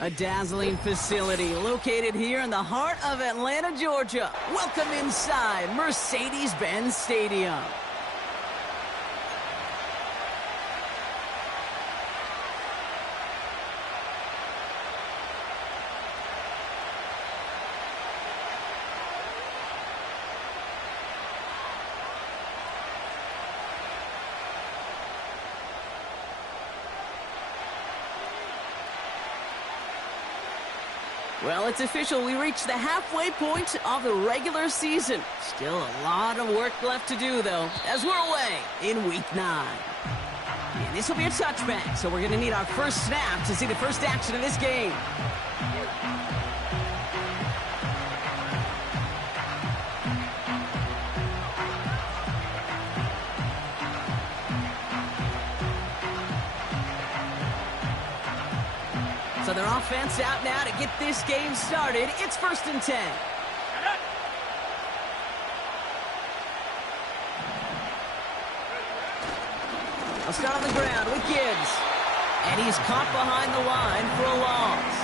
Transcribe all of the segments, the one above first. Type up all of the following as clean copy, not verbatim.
A dazzling facility located here in the heart of Atlanta, Georgia. Welcome inside Mercedes-Benz Stadium. Well, it's official. We reached the halfway point of the regular season. Still a lot of work left to do, though, as we're away in Week 9. And this will be a touchback, so we're going to need our first snap to see the first action of this game. So their offense out now to get this game started. It's 1st and 10. I'll start on the ground with Gibbs. And he's caught behind the line for a loss.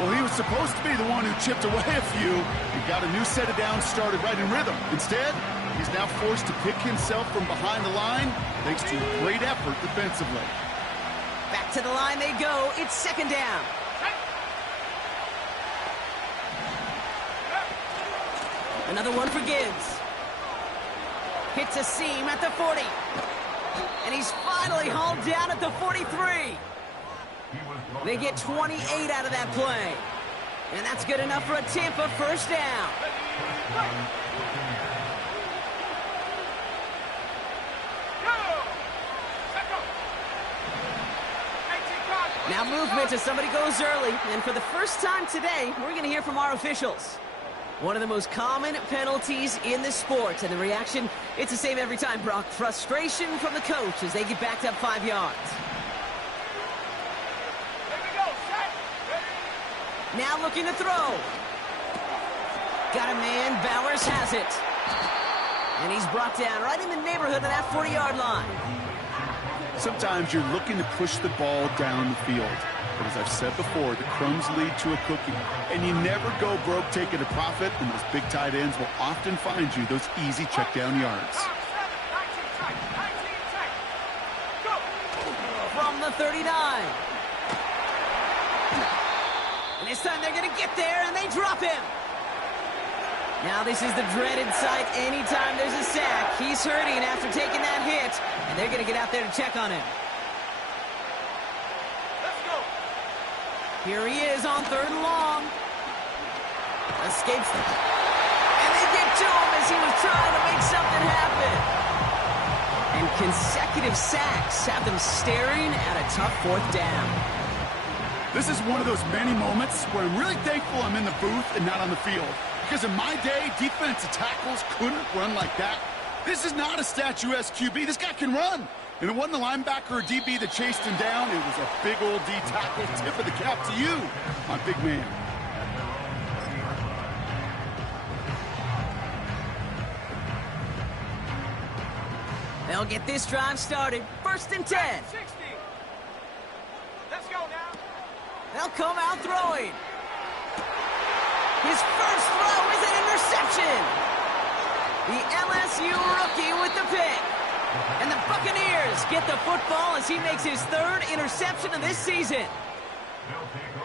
Well, he was supposed to be the one who chipped away a few. He got a new set of downs started right in rhythm. Instead, he's now forced to pick himself from behind the line thanks to great effort defensively. Back to the line they go. It's 2nd down. Another one for Gibbs. Hits a seam at the 40. And he's finally hauled down at the 43. They get 28 out of that play. And that's good enough for a Tampa first down. Now movement as somebody goes early. And for the first time today, we're going to hear from our officials. One of the most common penalties in the sport. And the reaction, it's the same every time, Brock. Frustration from the coach as they get backed up 5 yards. Now looking to throw. Got a man. Bowers has it. And he's brought down right in the neighborhood of that 40-yard line. Sometimes you're looking to push the ball down the field. But as I've said before, the crumbs lead to a cookie. And you never go broke taking a profit, and those big tight ends will often find you those easy check down yards. From the 39. And this time they're going to get there, and they drop him. Now this is the dreaded sight anytime there's a sack. He's hurting after taking that hit, and they're going to get out there to check on him. Let's go. Here he is on 3rd and long. Escapes them. And they get to him as he was trying to make something happen. And consecutive sacks have them staring at a tough 4th down. This is one of those many moments where I'm really thankful I'm in the booth and not on the field. Because in my day, defensive tackles couldn't run like that. This is not a statuesque QB. This guy can run. And it wasn't the linebacker or DB that chased him down. It was a big old D tackle. Tip of the cap to you, my big man. They'll get this drive started. 1st and 10. 60. Let's go now. They'll come out throwing. His first throw is an interception. The LSU rookie with the pick. And the Buccaneers get the football as he makes his 3rd interception of this season.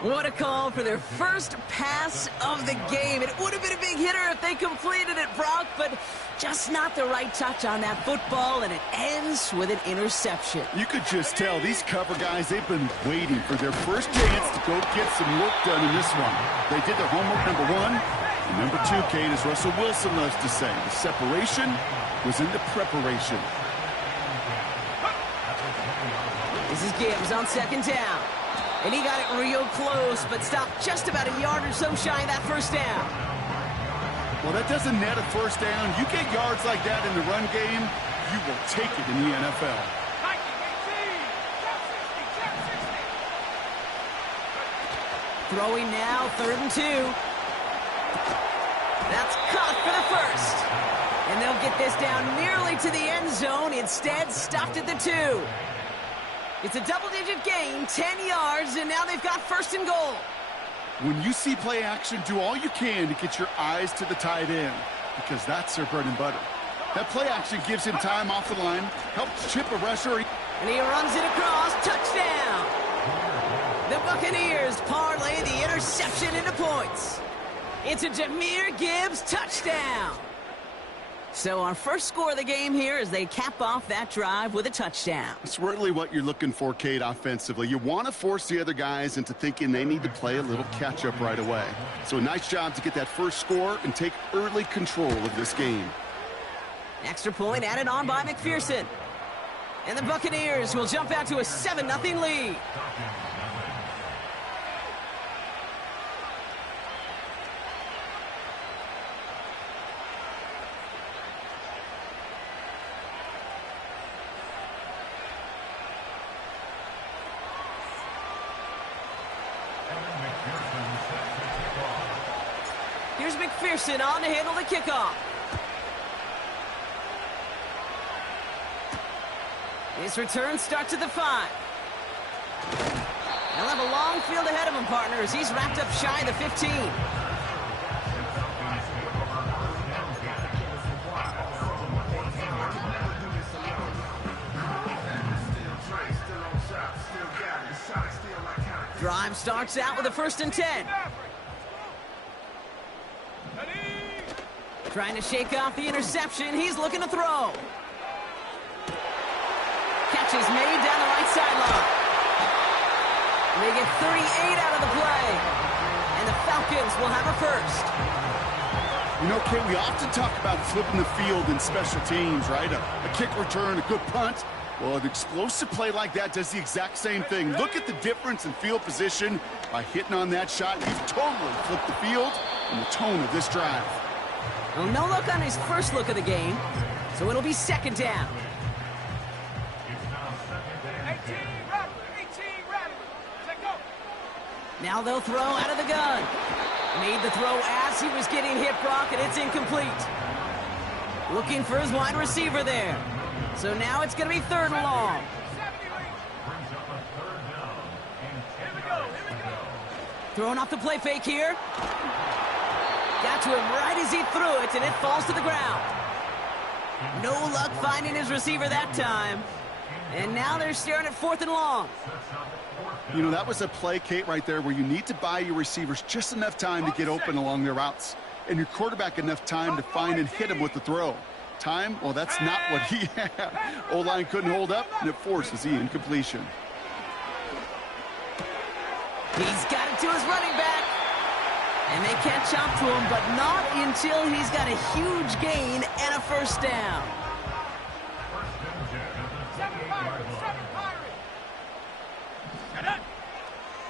What a call for their first pass of the game. It would have been a big hitter if they completed it, Brock, but just not the right touch on that football, and it ends with an interception. You could just tell these cover guys, they've been waiting for their first chance to go get some work done in this one. They did their homework, number 1. And number 2, Kate, as Russell Wilson loves to say, the separation was in the preparation. This is Gibbs on 2nd down. And he got it real close, but stopped just about a yard or so shy of that 1st down. Well, that doesn't net a 1st down. You get yards like that in the run game, you will take it in the NFL. Throwing now, 3rd and 2. That's caught for the 1st. And they'll get this down nearly to the end zone. Instead, stopped at the 2. It's a double-digit gain, 10 yards, and now they've got first and goal. When you see play action, do all you can to get your eyes to the tight end, because that's their bread and butter. That play action gives him time off the line, helps chip a rusher. And he runs it across, touchdown! The Buccaneers parlay the interception into points. It's a Jahmyr Gibbs touchdown! So our first score of the game here as they cap off that drive with a touchdown. It's really what you're looking for, Kate, offensively. You want to force the other guys into thinking they need to play a little catch-up right away. So a nice job to get that first score and take early control of this game. Extra point added on by McPherson. And the Buccaneers will jump out to a 7-0 lead. Here's McPherson on to handle the kickoff. His return starts at the 5. They'll have a long field ahead of him, partners. He's wrapped up shy of the 15. Drive starts out with a 1st and 10. Trying to shake off the interception. He's looking to throw. Catch is made down the right sideline. They get 38 out of the play. And the Falcons will have a first. You know, Kate, we often talk about flipping the field in special teams, right? A kick return, a good punt. Well, an explosive play like that does the exact same thing. Look at the difference in field position by hitting on that shot. He's totally flipped the field and the tone of this drive. Well, no look on his first look of the game, so it'll be 2nd down. 18 ready. Let go. Now they'll throw out of the gun. Made the throw as he was getting hit, Brock, and it's incomplete. Looking for his wide receiver there. So now it's going to be 3rd and long. Throwing off the play fake here. Got to him right as he threw it, and it falls to the ground. No luck finding his receiver that time. And now they're staring at 4th and long. You know, that was a play, Kate, right there where you need to buy your receivers just enough time to get open along their routes. And your quarterback enough time to find and hit him with the throw. Time, well, that's not what he had. O-line couldn't hold up, and it forces the incompletion. He's got it to his running back. And they catch up to him, but not until he's got a huge gain and a 1st down.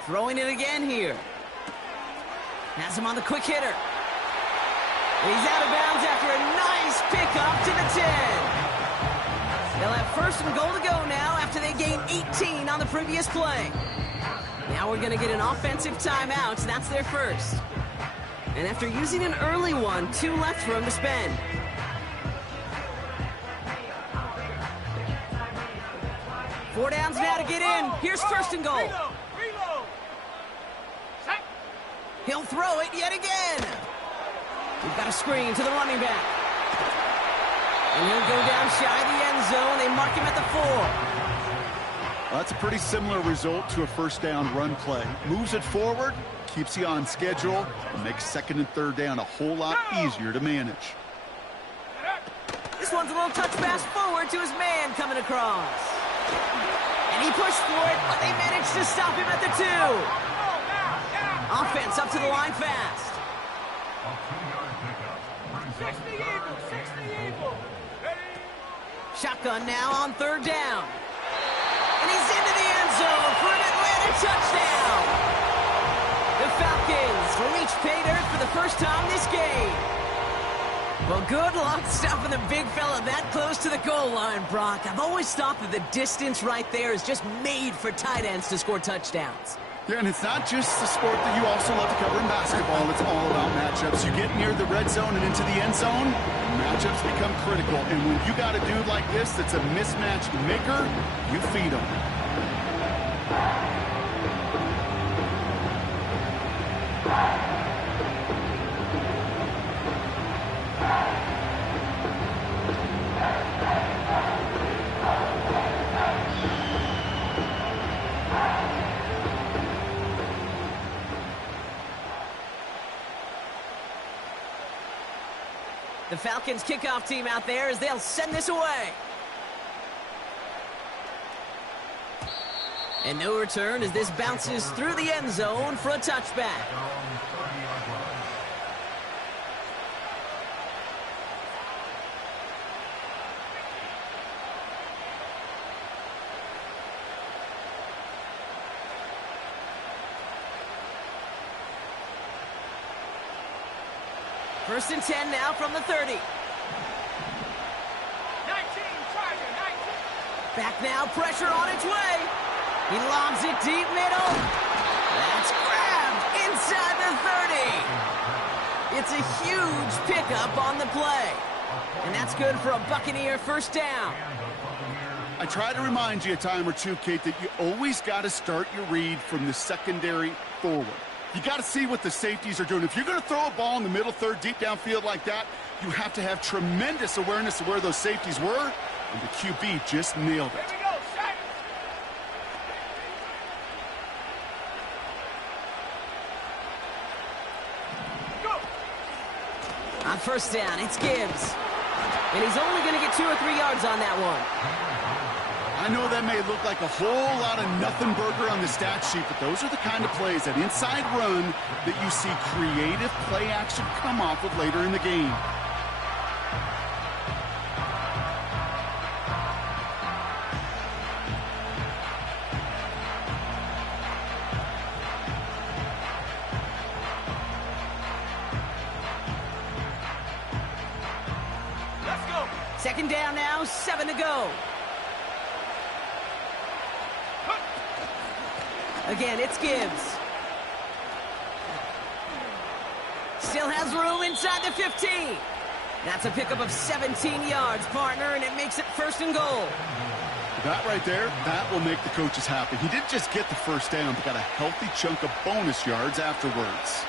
Throwing it again here. Has him on the quick hitter. He's out of bounds after a nice pickup to the 10. They'll have 1st and goal to go now after they gain 18 on the previous play. Now we're going to get an offensive timeout, so that's their first. And after using an early one, 2 left for him to spend. Four downs now to get in. Here's 1st and goal. Reload. He'll throw it yet again. We've got a screen to the running back. And he'll go down shy of the end zone. They mark him at the 4. Well, that's a pretty similar result to a 1st down run play. Moves it forward, keeps you on schedule, and makes 2nd and 3rd down a whole lot easier to manage. This one's a little touch pass forward to his man coming across. And he pushed for it, but they managed to stop him at the 2. Offense up to the line fast. 60 Eagles. Shotgun now on 3rd down. And he's into the end zone for an Atlanta touchdown. The Falcons reach pay dirt for the first time this game. Well, good luck stopping the big fella that close to the goal line, Brock. I've always thought that the distance right there is just made for tight ends to score touchdowns. Yeah, and it's not just the sport that you also love to cover in basketball. It's all about matchups. You get near the red zone and into the end zone, matchups become critical. And when you got a dude like this that's a mismatch maker, you feed him. The Falcons kickoff team out there as they'll send this away. And no return as this bounces through the end zone for a touchback. First and 10 now from the 30. 19, Tiger, 19. Back now, pressure on its way. He lobs it deep middle. That's grabbed inside the 30. It's a huge pickup on the play. And that's good for a Buccaneer first down. I try to remind you a time or two, Kate, that you always got to start your read from the secondary forward. You got to see what the safeties are doing. If you're going to throw a ball in the middle third, deep downfield like that, you have to have tremendous awareness of where those safeties were, and the QB just nailed it. Here we go, set. Go. On first down, it's Gibbs. And he's only going to get 2 or 3 yards on that one. I know that may look like a whole lot of nothing burger on the stat sheet, but those are the kind of plays, that inside run, that you see creative play action come off of later in the game. Let's go. Second down now, 7 to go. Again, it's Gibbs. Still has room inside the 15. That's a pickup of 17 yards, partner, and it makes it first and goal. That right there, that will make the coaches happy. He didn't just get the first down, but got a healthy chunk of bonus yards afterwards.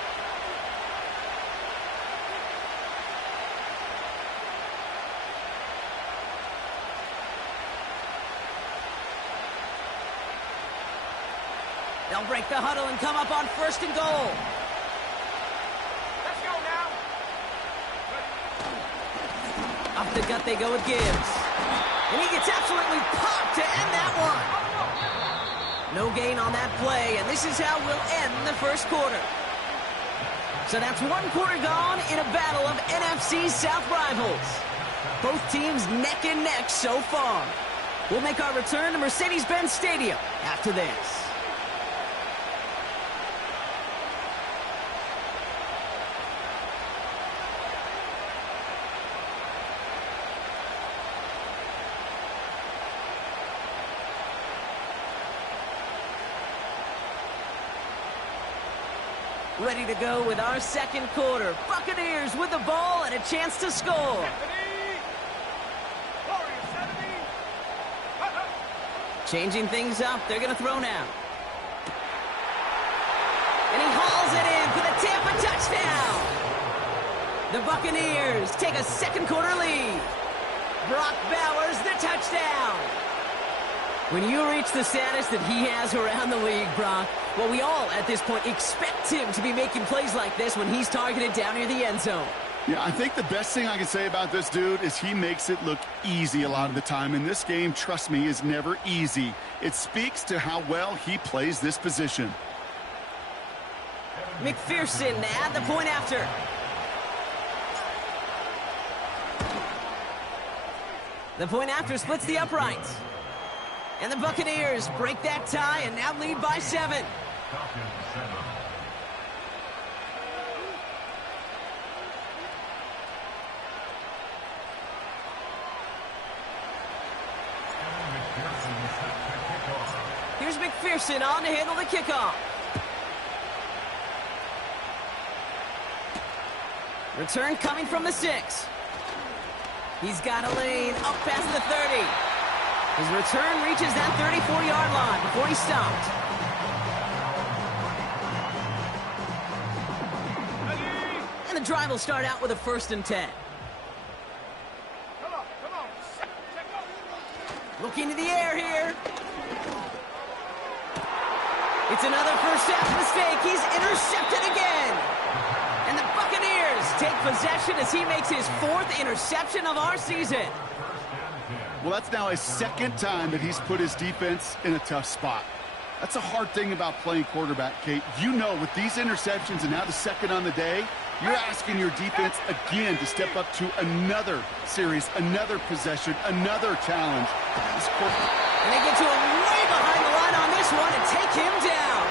They'll break the huddle and come up on first and goal. Let's go now. Up the gut they go with Gibbs. And he gets absolutely popped to end that one. No gain on that play, and this is how we'll end the first quarter. So that's 1 quarter gone in a battle of NFC South rivals. Both teams neck and neck so far. We'll make our return to Mercedes-Benz Stadium after this. Ready to go with our second quarter. Buccaneers with the ball and a chance to score. 70. Warriors, 70. Changing things up. They're going to throw now. And he hauls it in for the Tampa touchdown. The Buccaneers take a second quarter lead. Brock Bowers, the touchdown. When you reach the status that he has around the league, Brock, well, we all at this point expect him to be making plays like this when he's targeted down near the end zone. Yeah, I think the best thing I can say about this dude is he makes it look easy a lot of the time. And this game, trust me, is never easy. It speaks to how well he plays this position. McPherson at the point after. The point after splits the uprights. And the Buccaneers break that tie and now lead by 7. Here's McPherson on to handle the kickoff. Return coming from the 6. He's got a lane up past the 30. His return reaches that 34-yard line before he stopped. And the drive will start out with a 1st and 10. Come on. Check up. Looking to the air here. It's another first half mistake. He's intercepted again. And the Buccaneers take possession as he makes his 4th interception of our season. Well, that's now his 2nd time that he's put his defense in a tough spot. That's a hard thing about playing quarterback, Kate. You know, with these interceptions and now the 2nd on the day, you're asking your defense again to step up to another series, another possession, another challenge. And they get to him way behind the line on this one and take him down.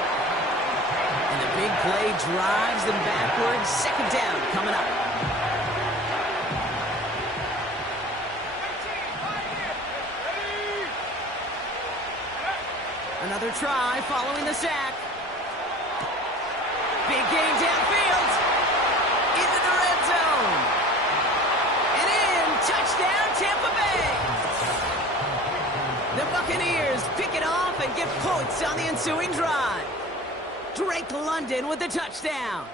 And the big play drives them backwards. 2nd down coming up. Another try following the sack. Big gain downfield. Into the red zone. And in. Touchdown, Tampa Bay. The Buccaneers pick it off and get points on the ensuing drive. Drake London with the touchdown.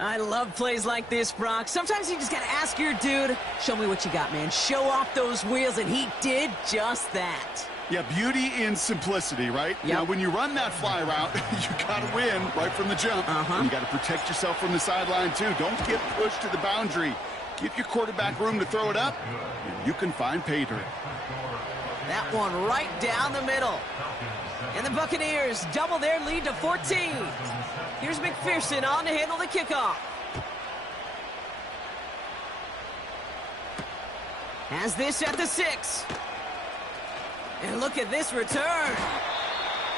I love plays like this, Brock. Sometimes you just got to ask your dude, show me what you got, man. Show off those wheels, and he did just that. Yeah, beauty in simplicity, right? Yep. Now, when you run that fly route, you got to win right from the jump. And you got to protect yourself from the sideline, too. Don't get pushed to the boundary. Give your quarterback room to throw it up, and you can find pay dirt. That one right down the middle. And the Buccaneers double their lead to 14. Here's McPherson on to handle the kickoff. Has this at the 6. And look at this return.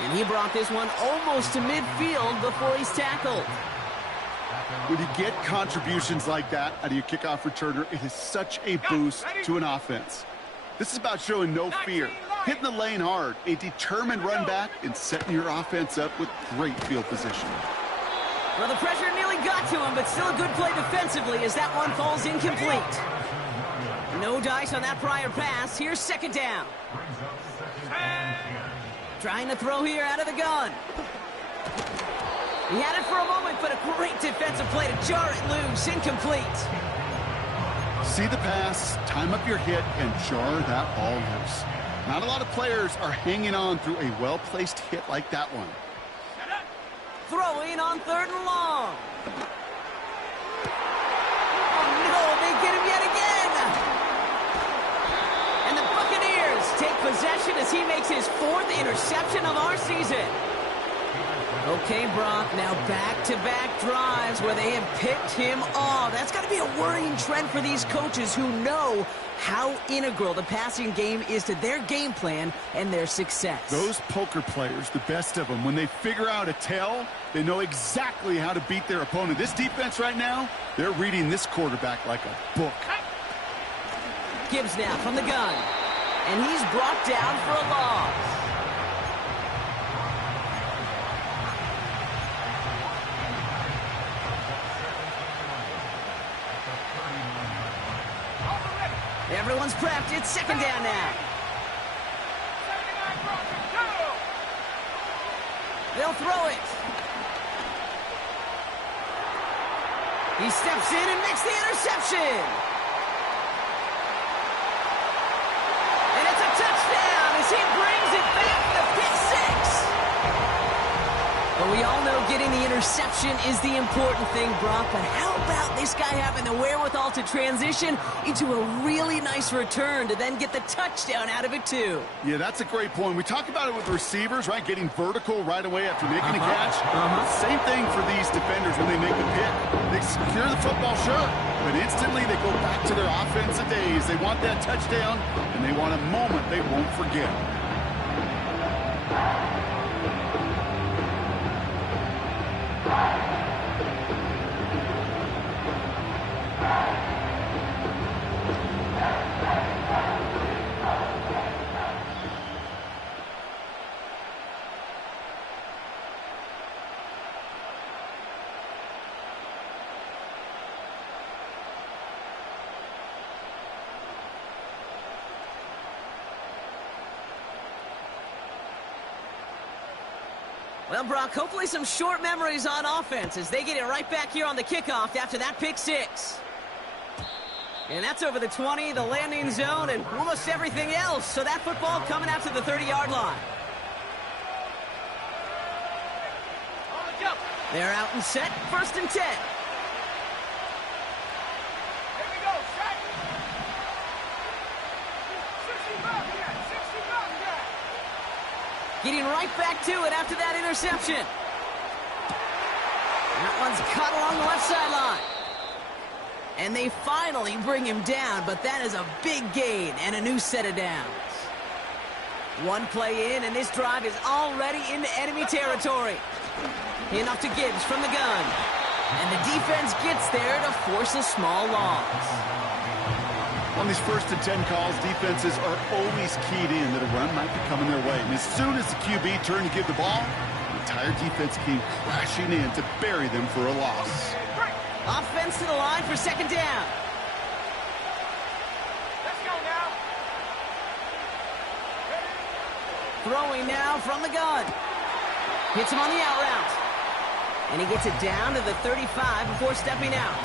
And he brought this one almost to midfield before he's tackled. When you get contributions like that out of your kickoff returner, it is such a boost to an offense. This is about showing no fear, hitting the lane hard, a determined run back, and setting your offense up with great field position. Well, the pressure nearly got to him, but still a good play defensively as that one falls incomplete. No dice on that prior pass. Here's 2nd down. Trying to throw here out of the gun. He had it for a moment, but a great defensive play to jar it loose. Incomplete. See the pass, time up your hit, and jar that ball loose. Not a lot of players are hanging on through a well-placed hit like that one. Throwing on 3rd and long. Oh, no, they get him yet again. And the Buccaneers take possession as he makes his 4th interception of our season. Okay, Brock, now back-to-back drives where they have picked him off. That's got to be a worrying trend for these coaches who know how integral the passing game is to their game plan and their success. Those poker players, the best of them, when they figure out a tell, they know exactly how to beat their opponent. This defense right now, they're reading this quarterback like a book. Gibbs now from the gun. And he's brought down for a loss. Everyone's prepped. It's 2nd down now. They'll throw it. He steps in and makes the interception. And it's a touchdown as he brings it back to pick 6. But we all know getting the interception is the important thing, Brock. But how about this guy having the wherewithal to transition into a really nice return to then get the touchdown out of it, too? Yeah, that's a great point. We talk about it with receivers, right? Getting vertical right away after making a catch. Same thing for these defenders when they make a pick. They secure the football, sure, but instantly they go back to their offensive days. They want that touchdown, and they want a moment they won't forget. Well, Brock, hopefully some short memories on offense as they get it right back here on the kickoff after that pick six. And that's over the 20, the landing zone, and almost everything else. So that football coming out to the 30-yard line. They're out and set, 1st and 10. Here we go, set. 60 Bobcat, 60 Bobcat. Getting right back to it after that interception. That one's caught along the left sideline. And they finally bring him down, but that is a big gain and a new set of downs. One play in, and this drive is already into enemy territory. Enough to Gibbs from the gun. And the defense gets there to force a small loss. On these 1st and 10 calls, defenses are always keyed in that a run might be coming their way. And as soon as the QB turned to give the ball, the entire defense came crashing in to bury them for a loss. Offense to the line for 2nd down. Let's go now. Throwing now from the gun. Hits him on the out route. And he gets it down to the 35 before stepping out.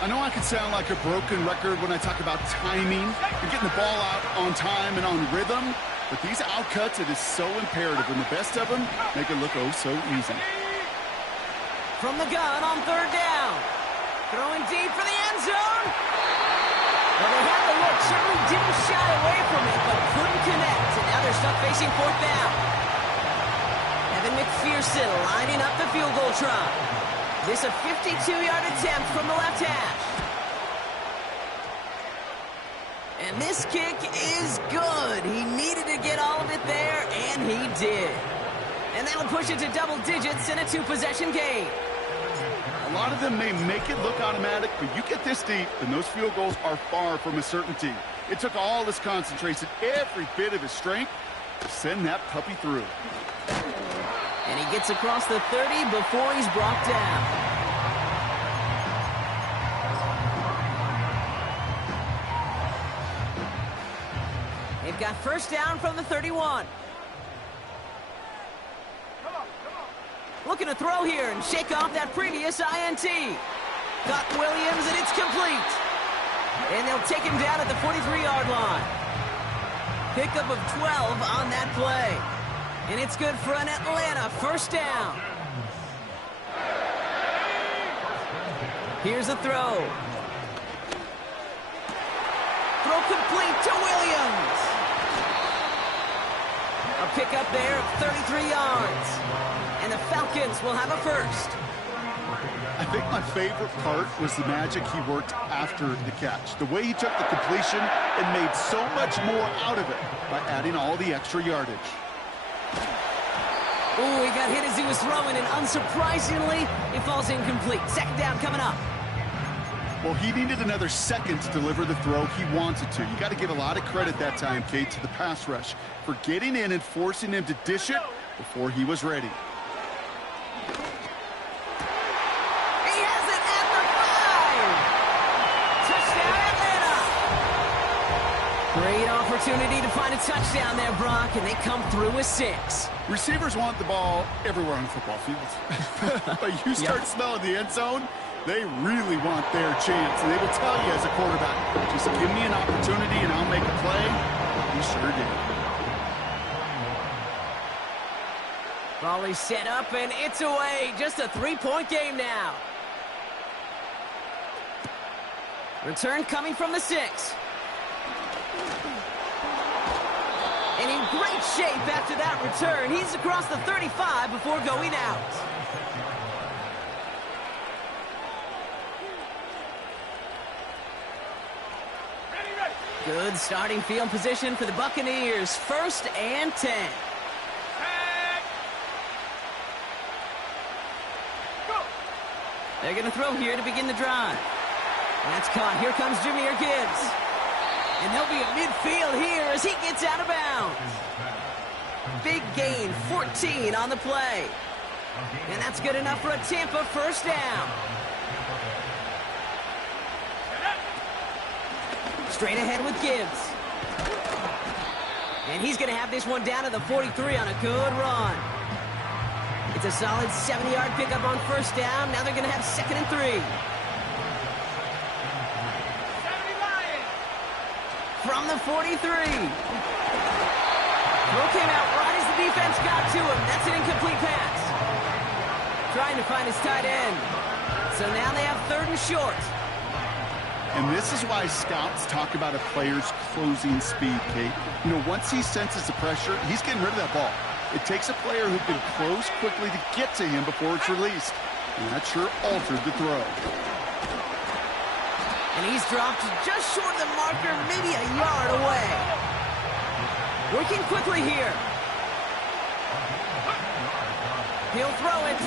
I know I can sound like a broken record when I talk about timing and getting the ball out on time and on rhythm, but these outcuts, it is so imperative, and the best of them make it look oh so easy. From the gun on 3rd down. Throwing deep for the end zone. Well, they had the look. Certainly didn't shy away from it, but couldn't connect. And now they're stuck facing 4th down. Evan McPherson lining up the field goal try. This a 52-yard attempt from the left hash. And this kick is good. He needed to get all of it there, and he did. And that'll push it to double digits in a 2-possession game. A lot of them may make it look automatic, but you get this deep, and those field goals are far from a certainty. It took all his concentration, every bit of his strength, to send that puppy through. And he gets across the 30 before he's brought down. They've got 1st down from the 31. Looking to throw here and shake off that previous INT. Got Williams, and it's complete. And they'll take him down at the 43-yard line. Pickup of 12 on that play. And it's good for an Atlanta 1st down. Here's a throw. Throw complete to Williams. A pickup there of 33 yards. And the Falcons will have a 1st. I think my favorite part was the magic he worked after the catch. The way he took the completion and made so much more out of it by adding all the extra yardage. Ooh, he got hit as he was throwing, and unsurprisingly, it falls incomplete. 2nd down coming up. Well, he needed another second to deliver the throw he wanted to. You got to give a lot of credit that time, Kate, to the pass rush for getting in and forcing him to dish it before he was ready. He has it at the 5. Touchdown, Atlanta. Great opportunity to find a touchdown there, Brock, and they come through with 6. Receivers want the ball everywhere on the football field. But you start smelling the end zone, they really want their chance. And they will tell you as a quarterback, just give me an opportunity and I'll make a play. He sure did. Volley set up, and it's away. Just a 3-point game now. Return coming from the 6. And in great shape after that return. He's across the 35 before going out. Good starting field position for the Buccaneers. 1st and 10. They're going to throw here to begin the drive. That's caught. Here comes Jahmyr Gibbs. And they'll be at midfield here as he gets out of bounds. Big gain, 14 on the play. And that's good enough for a Tampa 1st down. Straight ahead with Gibbs. And he's going to have this one down to the 43 on a good run. Needs a solid 70-yard pickup on first down. Now they're going to have 2nd and 3. 70 Lions. From the 43. Throw came out right as the defense got to him. That's an incomplete pass. Trying to find his tight end. So now they have 3rd and short. And this is why scouts talk about a player's closing speed, Kate. You know, once he senses the pressure, he's getting rid of that ball. It takes a player who can close quickly to get to him before it's released. And that sure altered the throw. And he's dropped just short of the marker, maybe a yard away. Working quickly here. He'll throw it.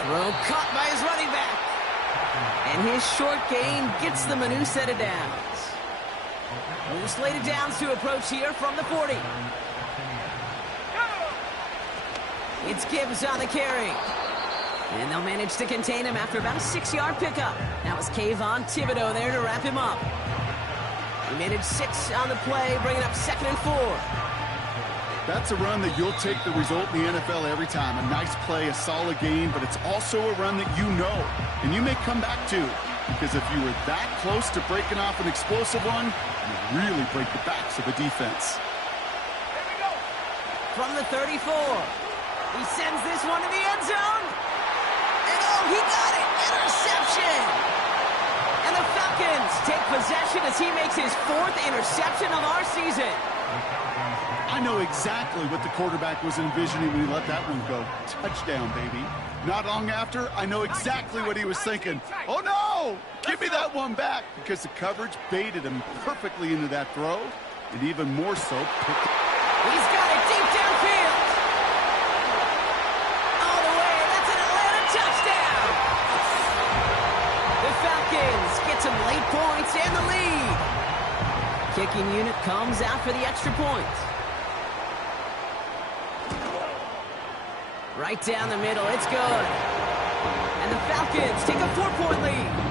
Throw caught by his running back. And his short gain gets them a new set of downs. New slated downs to approach here from the 40. It's Gibbs on the carry. And they'll manage to contain him after about a 6-yard pickup. That was Kayvon Thibodeau there to wrap him up. He managed 6 on the play, bringing up 2nd and 4. That's a run that you'll take the result in the NFL every time. A nice play, a solid game, but it's also a run that you know, and you may come back to. Because if you were that close to breaking off an explosive one, you really break the backs of the defense. Here we go. From the 34, he sends this one to the end zone. And oh, he got it! Interception! And the Falcons take possession as he makes his 4th interception of our season. I know exactly what the quarterback was envisioning when he let that one go. Touchdown, baby. Not long after, I know exactly what he was thinking. Oh, no! Give me that one back! Because the coverage baited him perfectly into that throw, and even more so, picked it. He's got it deep downfield. All the way, that's an Atlanta touchdown! The Falcons get some late points and the lead. Kicking unit comes out for the extra point. Right down the middle, it's good. And the Falcons take a 4-point lead.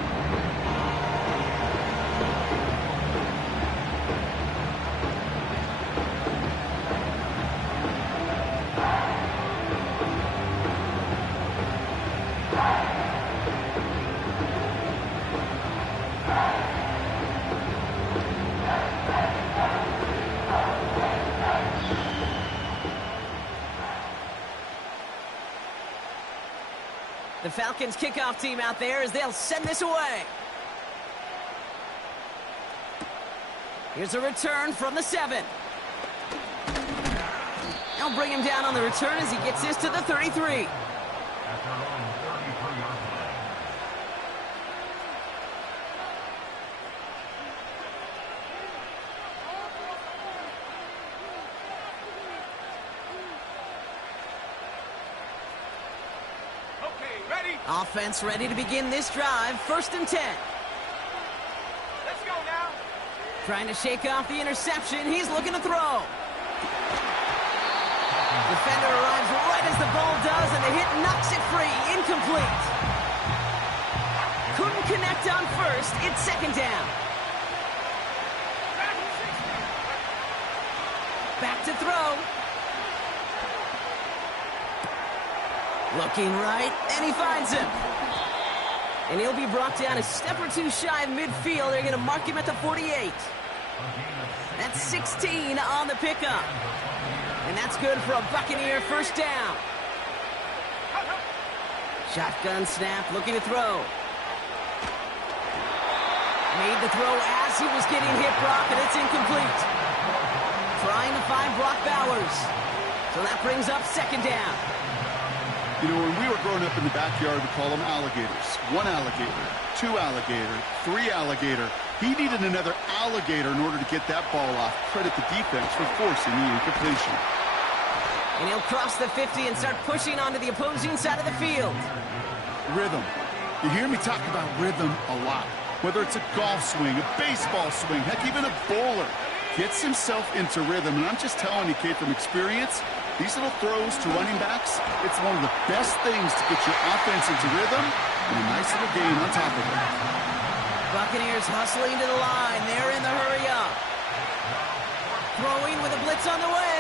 The Falcons kickoff team out there as they'll send this away. Here's a return from the 7. They'll bring him down on the return as he gets this to the 33. Offense ready to begin this drive. 1st and 10. Let's go now. Trying to shake off the interception. He's looking to throw. Defender arrives right as the ball does, and the hit knocks it free. Incomplete. Couldn't connect on first. It's 2nd down. Back to throw. Looking right, and he finds him. And he'll be brought down a step or 2 shy of midfield. They're going to mark him at the 48. That's 16 on the pickup. And that's good for a Buccaneer 1st down. Shotgun snap, looking to throw. Made the throw as he was getting hit, Brock, and it's incomplete. Trying to find Brock Bowers. So that brings up 2nd down. You know, when we were growing up in the backyard, we call them alligators. 1 alligator, 2 alligator, 3 alligator. He needed another alligator in order to get that ball off. Credit the defense for forcing the incompletion. And he'll cross the 50 and start pushing onto the opposing side of the field. Rhythm. You hear me talk about rhythm a lot. Whether it's a golf swing, a baseball swing, heck, even a bowler gets himself into rhythm. And I'm just telling you, Kate, from experience, these little throws to running backs, it's one of the best things to get your offense into rhythm and a nice little gain on top of it. Buccaneers hustling to the line. They're in the hurry up. Throwing with a blitz on the way.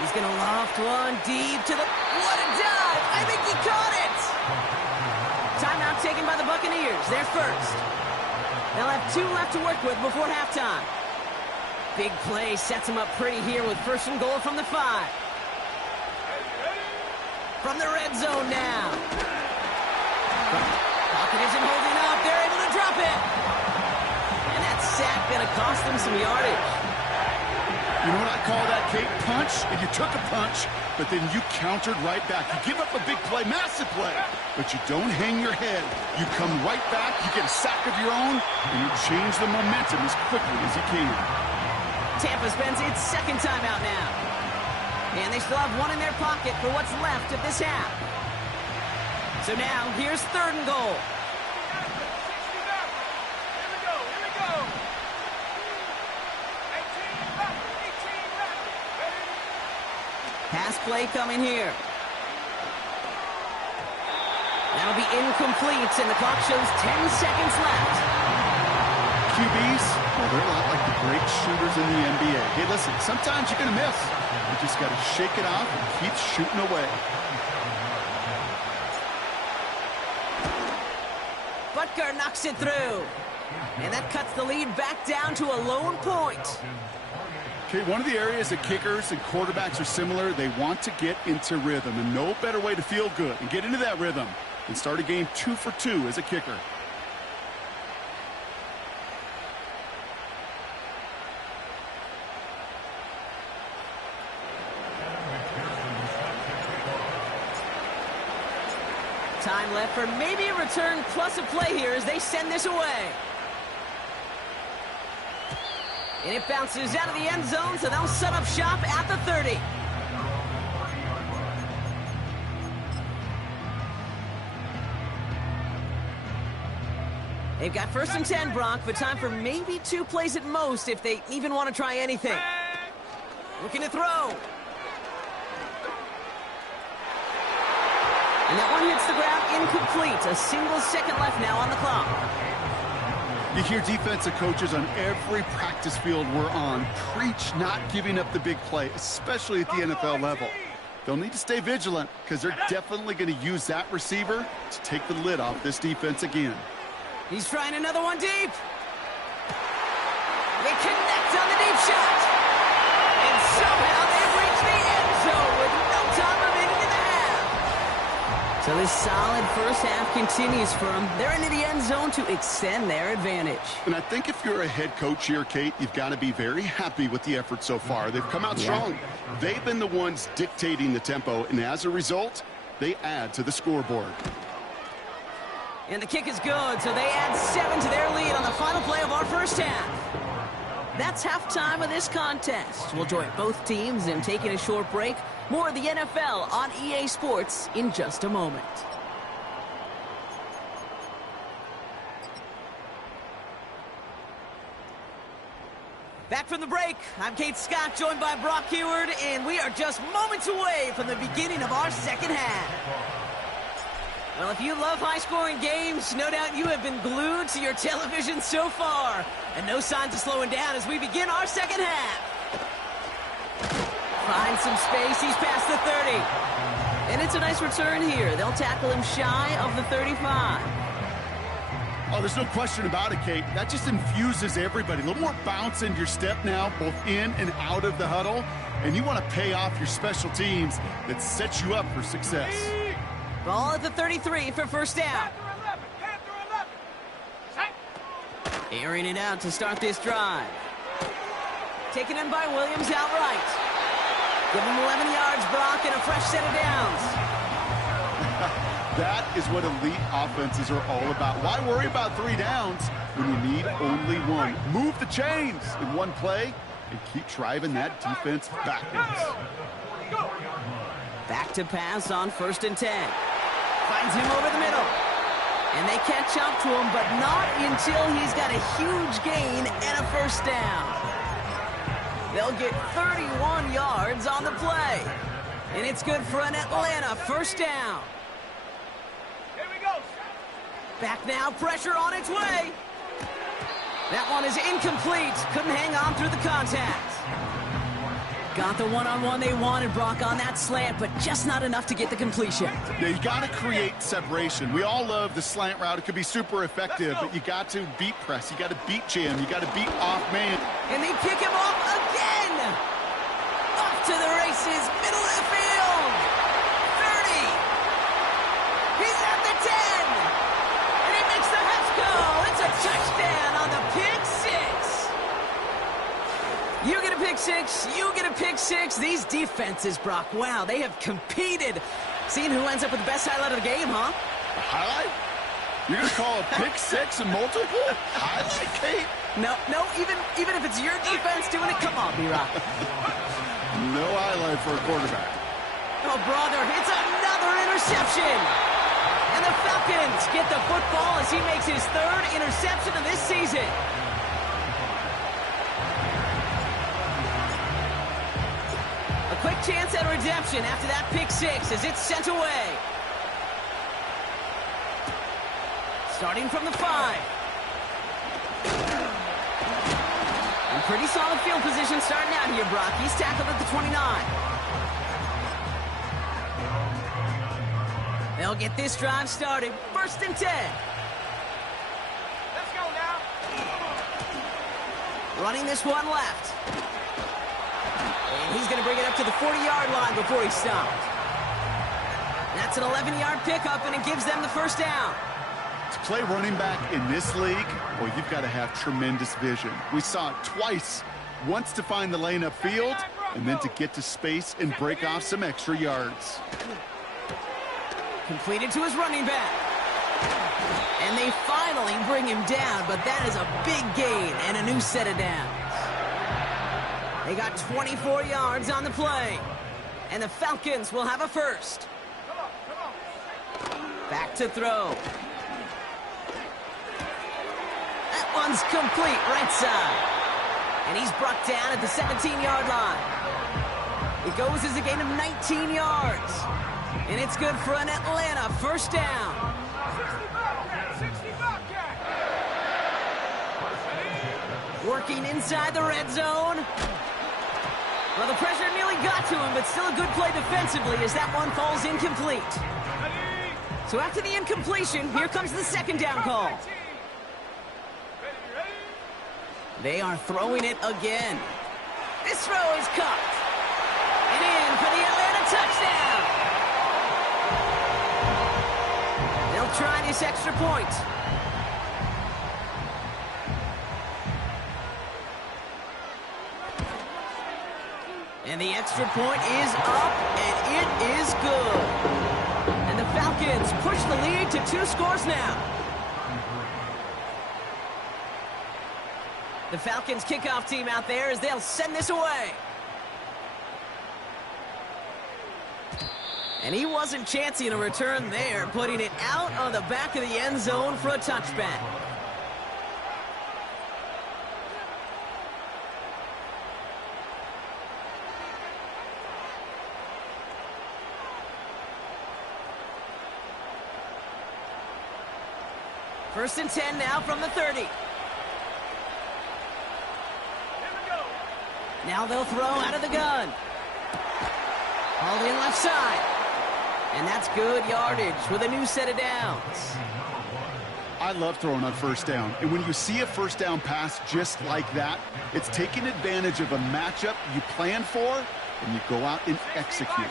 He's going to loft one deep to the... What a dive! I think he caught it! Timeout taken by the Buccaneers. They're first. They'll have 2 left to work with before halftime. Big play sets him up pretty here with first and goal from the 5. From the red zone now. Pocket isn't holding up. They're able to drop it. And that sack going to cost them some yardage. You know what I call that, Kate? Punch, and you took a punch, but then you countered right back. You give up a big play, massive play, but you don't hang your head. You come right back, you get a sack of your own, and you change the momentum as quickly as you can. Tampa spends its second timeout now. And they still have 1 in their pocket for what's left of this half. So now, here's third and goal. Pass play coming here. That'll be incomplete, and the clock shows 10 seconds left. QBs, well, they're a lot like the great shooters in the NBA. Hey, listen, sometimes you're going to miss. You just got to shake it off and keep shooting away. Butker knocks it through. And that cuts the lead back down to a lone point. Okay, one of the areas that kickers and quarterbacks are similar, they want to get into rhythm, and no better way to feel good and get into that rhythm than start a game 2 for 2 as a kicker. Time left for maybe a return plus a play here as they send this away. And it bounces out of the end zone, so they'll set up shop at the 30. They've got first and 10, Brock, but time for maybe 2 plays at most if they even want to try anything. Looking to throw. And that one hits the ground incomplete. A single second left now on the clock. You hear defensive coaches on every practice field we're on preach not giving up the big play, especially at the NFL level. They'll need to stay vigilant because they're definitely going to use that receiver to take the lid off this defense again. He's trying another one deep. They connect on the deep shot. And somehow they've reached the end zone with no time remaining in the half. So this solid first half continues for them. They're into the end zone to extend their advantage. And I think if you're a head coach here, Kate, you've got to be very happy with the effort so far. They've come out strong. They've been the ones dictating the tempo, and as a result, they add to the scoreboard. And the kick is good, so they add 7 to their lead on the final play of our first half. That's halftime of this contest. We'll join both teams in taking a short break. More of the NFL on EA Sports in just a moment. Back from the break, I'm Kate Scott, joined by Brock Heward, and we are just moments away from the beginning of our second half. Well, if you love high-scoring games, no doubt you have been glued to your television so far. And no signs of slowing down as we begin our second half. Finds some space, he's past the 30. And it's a nice return here. They'll tackle him shy of the 35. Oh, there's no question about it, Kate. That just infuses everybody. A little more bounce in your step now, both in and out of the huddle. And you want to pay off your special teams that sets you up for success. Ball at the 33 for first down. Airing it out to start this drive. Taken in by Williams outright. Give him 11 yards, Brock, and a fresh set of downs. That is what elite offenses are all about. Why worry about 3 downs when you need only 1? Move the chains in one play and keep driving that defense backwards. Back to pass on first and 10. Finds him over the middle. And they catch up to him, but not until he's got a huge gain and a first down. They'll get 31 yards on the play. And it's good for an Atlanta first down. Here we go. Back now, pressure on its way. That one is incomplete. Couldn't hang on through the contact. Got the one-on-one they wanted, Brock, on that slant, but just not enough to get the completion. Yeah, you got to create separation. We all love the slant route. It could be super effective, but you got to beat press. You got to beat jam. You got to beat off man. And they pick him off again. Off to the races, middle of the field. 30. He's at the 10. And he makes the Mets go. It's a touchdown on the pick six. You get a pick six. You get a pick six. These defenses, Brock, wow, they have competed. Seeing who ends up with the best highlight of the game, huh? A highlight? You're going to call a pick six and multiple? Highlight, Kate? No, even if it's your defense doing it, come on, B-Rock. No highlight for a quarterback. Oh, brother, it's another interception. And the Falcons get the football as he makes his third interception of this season. A quick chance at redemption after that pick six as it's sent away. Starting from the 5. And pretty solid field position starting out here, Brock. He's tackled at the 29. They'll get this drive started. 1st and 10. Let's go now. Running this one left. And he's going to bring it up to the 40-yard line before he's stopped. That's an 11-yard pickup, and it gives them the first down. To play running back in this league, well, you've got to have tremendous vision. We saw it twice. Once to find the lane upfield, and then to get to space and break off some extra yards. Completed to his running back. And they finally bring him down, but that is a big gain and a new set of downs. They got 24 yards on the play. And the Falcons will have a first. Back to throw. That one's complete right side. And he's brought down at the 17-yard line. It goes as a gain of 19 yards. And it's good for an Atlanta first down. 60 Bobcat. Working inside the red zone. Well, the pressure nearly got to him, but still a good play defensively as that one falls incomplete. So after the incompletion, here comes the second down call. They are throwing it again. This throw is caught. And in for the Atlanta touchdown. They'll try this extra point. And the extra point is up, and it is good. And the Falcons push the lead to 2 scores now. The Falcons kickoff team out there as they'll send this away. And he wasn't chancing a return there, putting it out on the back of the end zone for a touchback. First and 10 now from the 30. Now they'll throw out of the gun. Hauled in left side. And that's good yardage with a new set of downs. I love throwing on first down. And when you see a first down pass just like that, it's taking advantage of a matchup you plan for, and you go out and execute.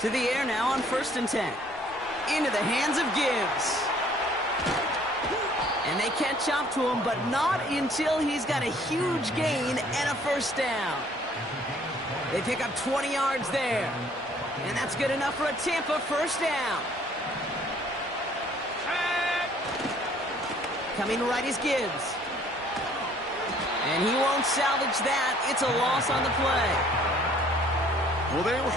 To the air now on 1st and 10. Into the hands of Gibbs. And they catch up to him, but not until he's got a huge gain and a first down. They pick up 20 yards there. And that's good enough for a Tampa first down. Coming right is Gibbs. And he won't salvage that. It's a loss on the play. Well, they were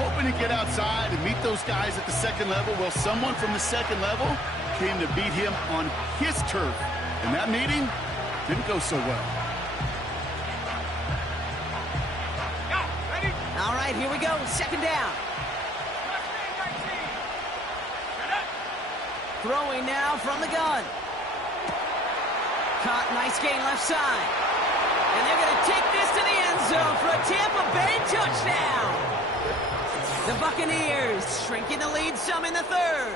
hoping to get outside and meet those guys at the second level. Well, someone from the second level came to beat him on his turf. And that meeting didn't go so well. All right, here we go. Second down. Throwing now from the gun. Caught, nice gain left side. And they're going to take this to the end zone. a Tampa Bay touchdown. The Buccaneers shrinking the lead some in the third.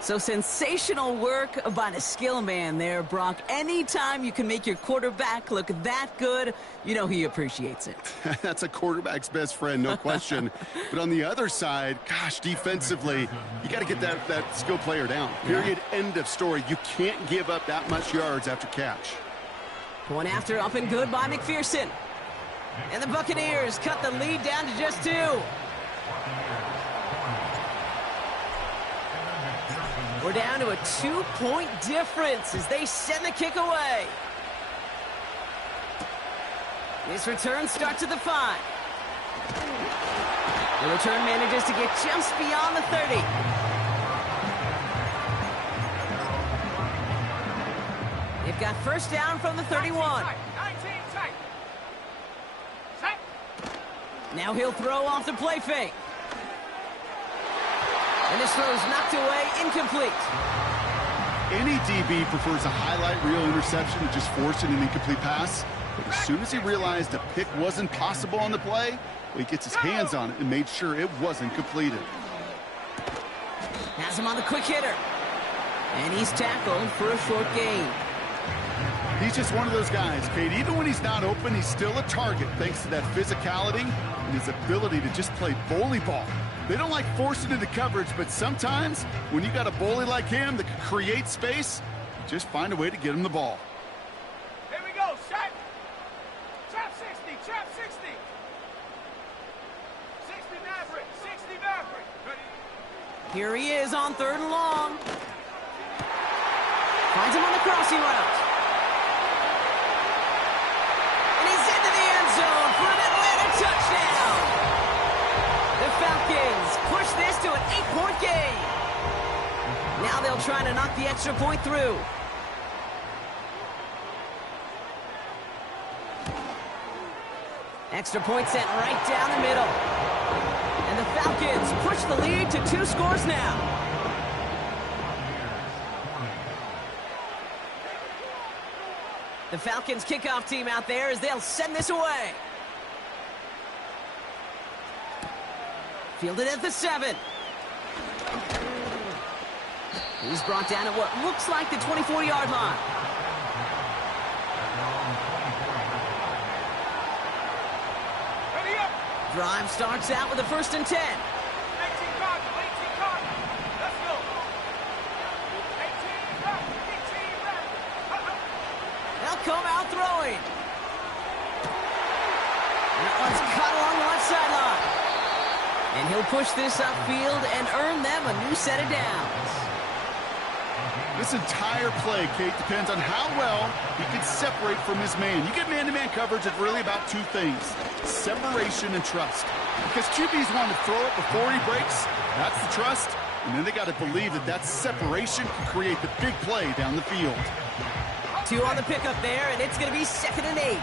So sensational work by the skill man there, Brock. Anytime you can make your quarterback look that good, you know he appreciates it. That's a quarterback's best friend, no question. But on the other side, gosh, defensively, you got to get that skill player down. Period, end of story. You can't give up that much yards after catch. One after, up and good by McPherson. And the Buccaneers cut the lead down to just 2. We're down to a 2-point difference as they send the kick away. This return starts at the 5. The return manages to get just beyond the 30. They've got first down from the 31. 19 tight. Set. Now he'll throw off the play fake. And this throw's knocked away, incomplete. Any DB prefers a highlight reel interception to just forcing an incomplete pass. But as soon as he realized a pick wasn't possible on the play, well, he gets his hands on it and made sure it wasn't completed. Has him on the quick hitter. And he's tackled for a short gain. He's just one of those guys, Kate. Even when he's not open, he's still a target thanks to that physicality and his ability to just play bully ball. They don't like forcing into coverage, but sometimes when you got a bully like him that can create space, you just find a way to get him the ball. Here we go. Set. Trap 60. Trap 60. 60 Maverick. 60 Maverick. Ready. Here he is on 3rd and long. Finds him on the crossing route. And he's into the end zone for an Atlanta touchdown. The Falcons push this to an 8-point game. Now they'll try to knock the extra point through. Extra point sent right down the middle. And the Falcons push the lead to 2 scores now. The Falcons kickoff team out there as they'll send this away. Fielded at the 7. He's brought down at what looks like the 24-yard line. Ready up. Drive starts out with a 1st and 10. 18 Cardinal. 18 Cardinal. Let's go. 18 back. 18 back. They'll come out throwing. That one's caught along the left sideline. And he'll push this upfield and earn them a new set of downs. This entire play, Kate, depends on how well he can separate from his man. You get man-to-man coverage, it's really about 2 things: separation and trust. Because QBs want to throw it before he breaks. That's the trust. And then they got to believe that that separation can create the big play down the field. 2 on the pickup there, and it's going to be 2nd and 8.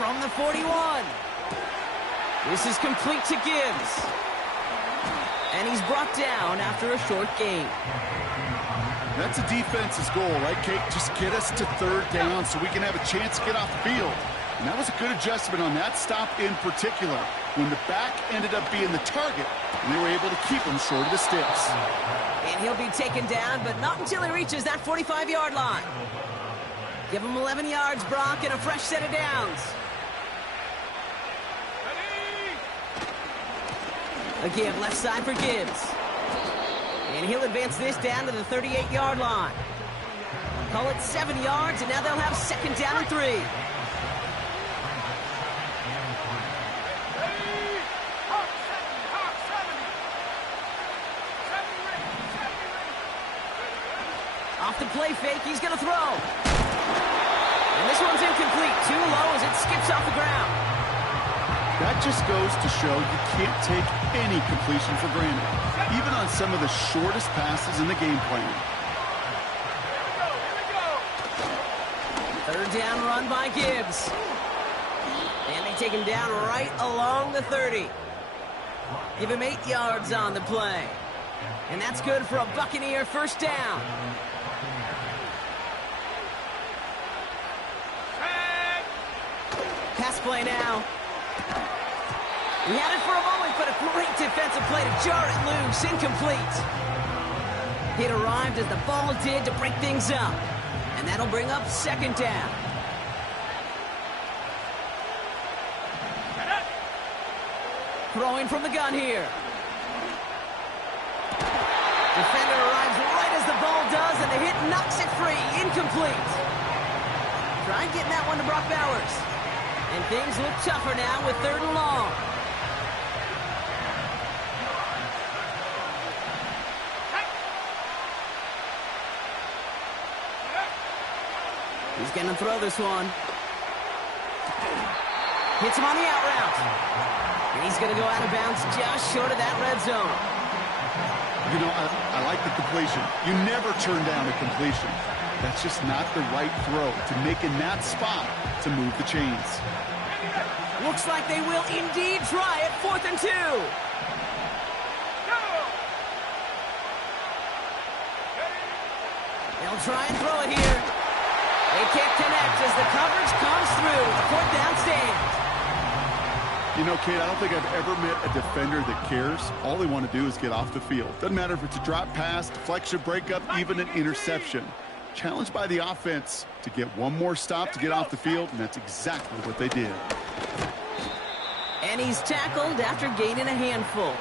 From the 41. This is complete to Gibbs. And he's brought down after a short gain. That's a defense's goal, right, Kate? Just get us to 3rd down so we can have a chance to get off the field. And that was a good adjustment on that stop in particular, when the back ended up being the target, and they were able to keep him short of the sticks. And he'll be taken down, but not until he reaches that 45-yard line. Give him 11 yards, Brock, and a fresh set of downs. A give left side for Gibbs. And he'll advance this down to the 38-yard line. Call it 7 yards, and now they'll have 2nd down and 3. Off the play fake, he's going to throw. And this one's incomplete. Too low as it skips off the ground. That just goes to show you can't take any completion for granted, even on some of the shortest passes in the game plan. Third down run by Gibbs. And they take him down right along the 30. Give him 8 yards on the play. And that's good for a Buccaneer 1st down. play now. He had it for a moment, but a great defensive play to jar it loose. Incomplete. It arrived as the ball did to break things up. And that'll bring up second down. Throwing from the gun here. Defender arrives right as the ball does, and the hit knocks it free. Incomplete. Try getting that one to Brock Bowers. And things look tougher now with 3rd and long. He's going to throw this one. Hits him on the out route. And he's going to go out of bounds just short of that red zone. You know, I like the completion. You never turn down a completion. That's just not the right throw to make in that spot to move the chains. Looks like they will indeed try it. 4th and 2. They'll try and throw it here. They can't connect as the coverage comes through. The 4th down stands. You know, Kate, I don't think I've ever met a defender that cares. All they want to do is get off the field. Doesn't matter if it's a drop pass, deflection, breakup, even an interception. Challenged by the offense to get one more stop to get off the field, and that's exactly what they did. And he's tackled after gaining a handful.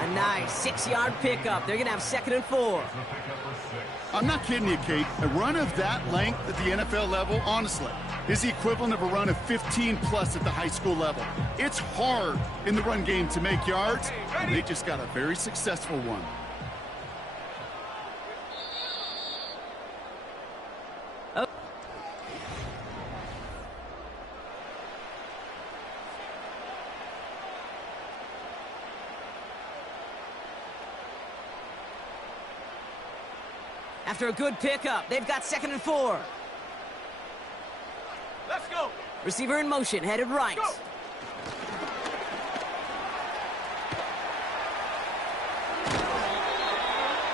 A nice 6-yard pickup. They're going to have 2nd and 4. I'm not kidding you, Kate. A run of that length at the NFL level, honestly, is the equivalent of a run of 15-plus at the high school level. It's hard in the run game to make yards, and they just got a very successful one. After a good pickup, they've got 2nd and 4. Let's go. Receiver in motion, headed right. Go.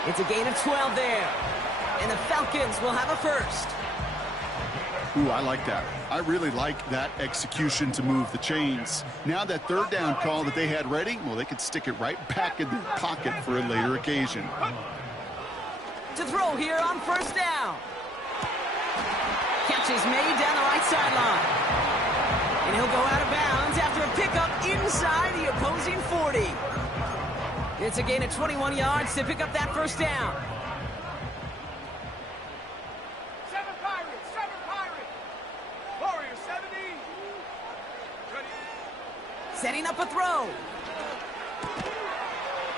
It's a gain of 12 there. And the Falcons will have a first. Ooh, I like that. I really like that execution to move the chains. Now that 3rd down call that they had ready, well, they could stick it right back in their pocket for a later occasion. To throw here on 1st down. Catch is made down the right sideline. And he'll go out of bounds after a pickup inside the opposing 40. It's a gain of 21 yards to pick up that 1st down. 7 Pirates, 7 Pirates. Warriors, 70. Ready. Setting up a throw.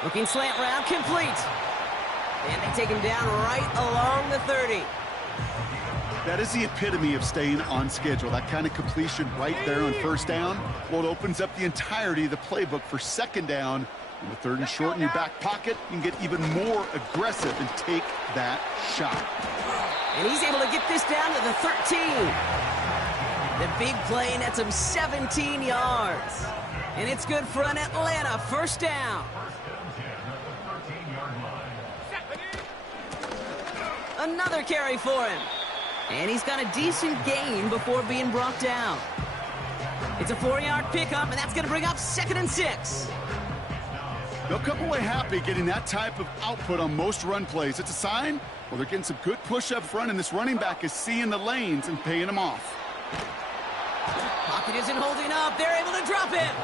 Looking slant route, complete. And they take him down right along the 30. That is the epitome of staying on schedule. That kind of completion right there on 1st down. Well, it opens up the entirety of the playbook for 2nd down. And with 3rd and short in your back pocket, you can get even more aggressive and take that shot. And he's able to get this down to the 13. The big play nets him 17 yards. And it's good for an Atlanta 1st down. Another carry for him. And he's got a decent gain before being brought down. It's a 4-yard pickup, and that's going to bring up 2nd and 6. They'll come away happy getting that type of output on most run plays. It's a sign, well, they're getting some good push up front, and this running back is seeing the lanes and paying them off. Pocket isn't holding up. They're able to drop him.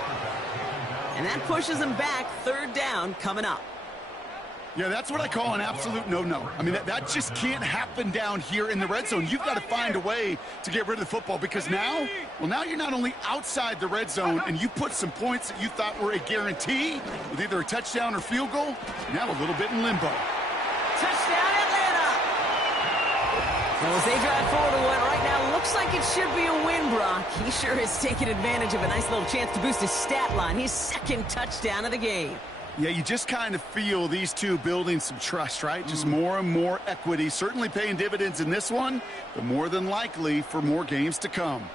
And that pushes them back. 3rd down coming up. Yeah, that's what I call an absolute no-no. I mean, that just can't happen down here in the red zone. You've got to find a way to get rid of the football because now you're not only outside the red zone and you put some points that you thought were a guarantee with either a touchdown or field goal, now a little bit in limbo. Touchdown, Atlanta! Well, as they drive forward to what right now looks like it should be a win, Brock. He sure has taken advantage of a nice little chance to boost his stat line. His 2nd touchdown of the game. Yeah, you just kind of feel these two building some trust, right? Just more and more equity. Certainly paying dividends in this one, but more than likely for more games to come.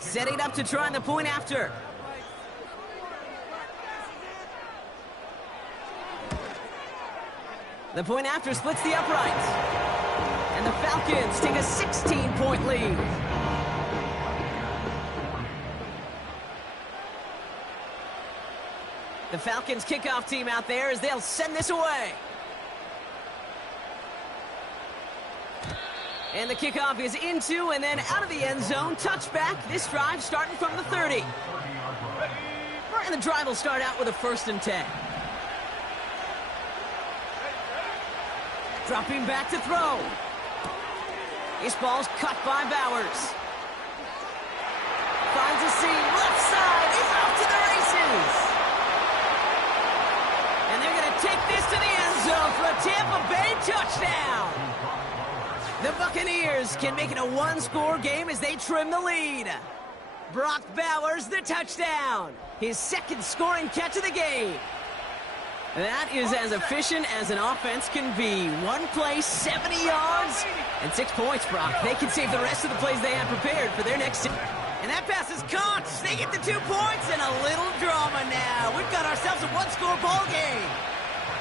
Setting up to try the point after. The point after splits the uprights. And the Falcons take a 16-point lead. The Falcons kickoff team out there as they'll send this away. And the kickoff is into and then out of the end zone. Touchback. This drive starting from the 30. And the drive will start out with a 1st and 10. Dropping back to throw. This ball's cut by Bowers. Finds a seam. Left side. He's off to the races. And they're going to take this to the end zone for a Tampa Bay touchdown. The Buccaneers can make it a one-score game as they trim the lead. Brock Bowers, the touchdown. His 2nd scoring catch of the game. That is as efficient as an offense can be. One play, 70 yards, and 6 points, Brock. They can save the rest of the plays they have prepared for their next... And that pass is caught. They get the 2 points and a little drama now. We've got ourselves a one-score ball game.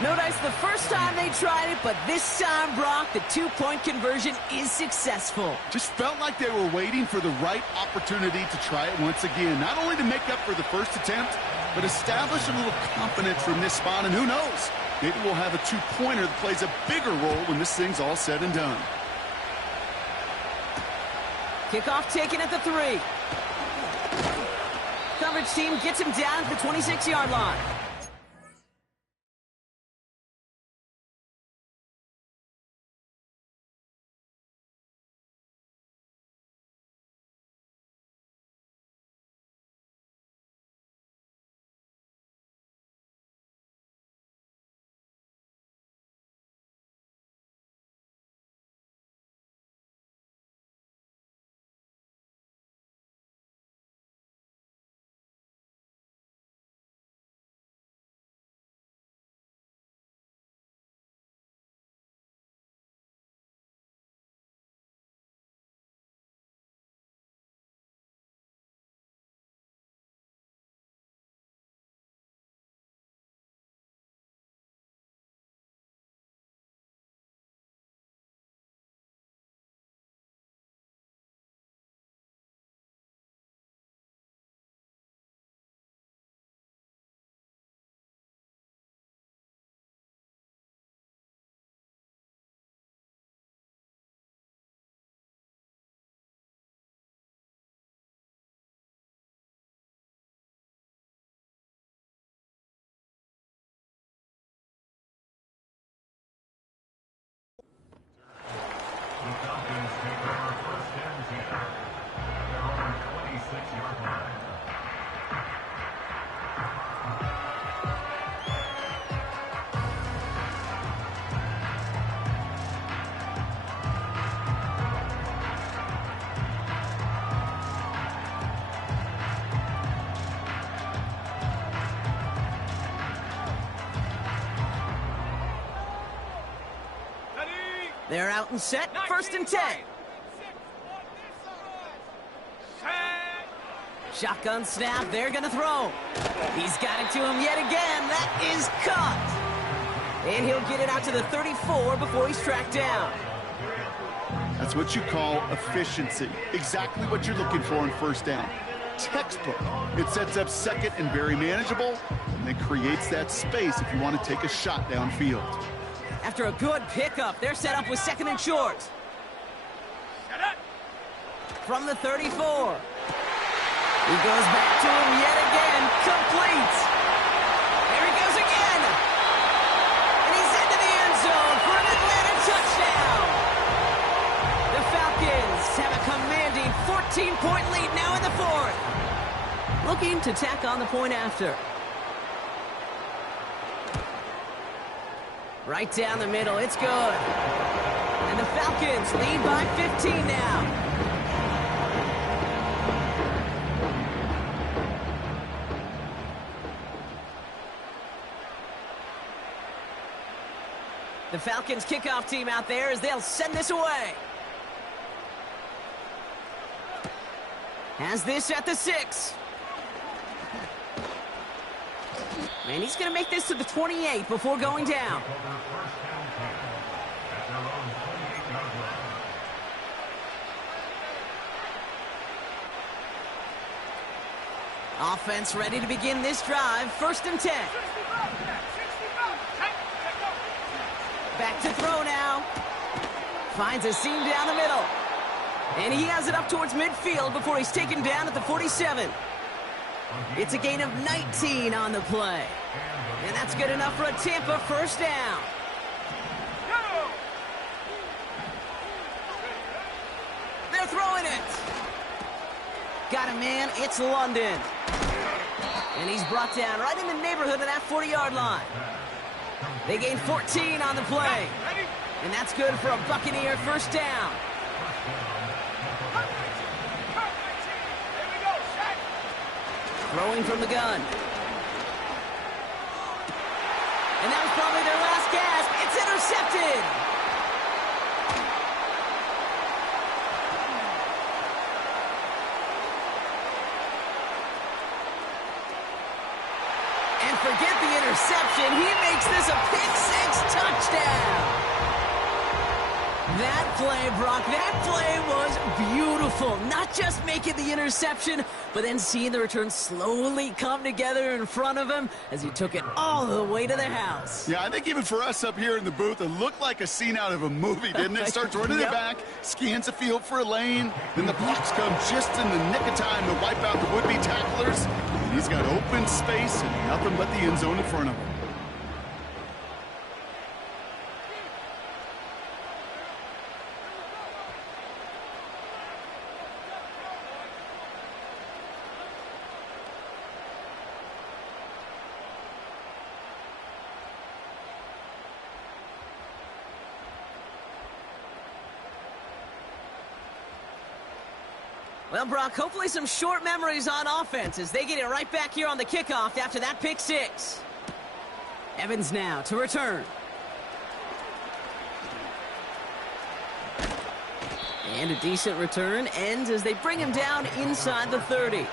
No dice the first time they tried it, but this time, Brock, the 2-point conversion is successful. Just felt like they were waiting for the right opportunity to try it once again. Not only to make up for the first attempt, but establish a little confidence from this spot. And who knows, maybe we'll have a 2-pointer that plays a bigger role when this thing's all said and done. Kickoff taken at the 3. Coverage team gets him down at the 26-yard line. They're out and set. 1st and 10. Shotgun snap. They're going to throw. He's got it to him yet again. That is cut. And he'll get it out to the 34 before he's tracked down. That's what you call efficiency. Exactly what you're looking for in 1st down. Textbook. It sets up 2nd and very manageable, and it creates that space if you want to take a shot downfield. After a good pickup, they're set up with 2nd and short. From the 34. He goes back to him yet again. Complete. There he goes again. And he's into the end zone for an Atlanta touchdown. The Falcons have a commanding 14-point lead now in the 4th. Looking to tack on the point after. Right down the middle, it's good. And the Falcons lead by 15 now. The Falcons kickoff team out there as they'll send this away. Has this at the 6. And he's going to make this to the 28 before going down. Offense ready to begin this drive. 1st and 10. Back to throw now. Finds a seam down the middle. And he has it up towards midfield before he's taken down at the 47. It's a gain of 19 on the play. And that's good enough for a Tampa 1st down. They're throwing it. Got a man, it's London. And he's brought down right in the neighborhood of that 40-yard line. They gain 14 on the play. And that's good for a Buccaneer 1st down. Throwing from the gun. And that was probably their last gasp. It's intercepted. And forget the interception. He makes this a pick-6 touchdown. That play, Brock, that play was beautiful. Not just making the interception, but then seeing the return slowly come together in front of him as he took it all the way to the house. Yeah, I think even for us up here in the booth, it looked like a scene out of a movie, didn't it? Starts running it back, scans the field for a lane, then the blocks come just in the nick of time to wipe out the would-be tacklers. And he's got open space and nothing but the end zone in front of him. Well, Brock, hopefully some short memories on offense as they get it right back here on the kickoff after that pick-6. Evans now to return. And a decent return ends as they bring him down inside the 30.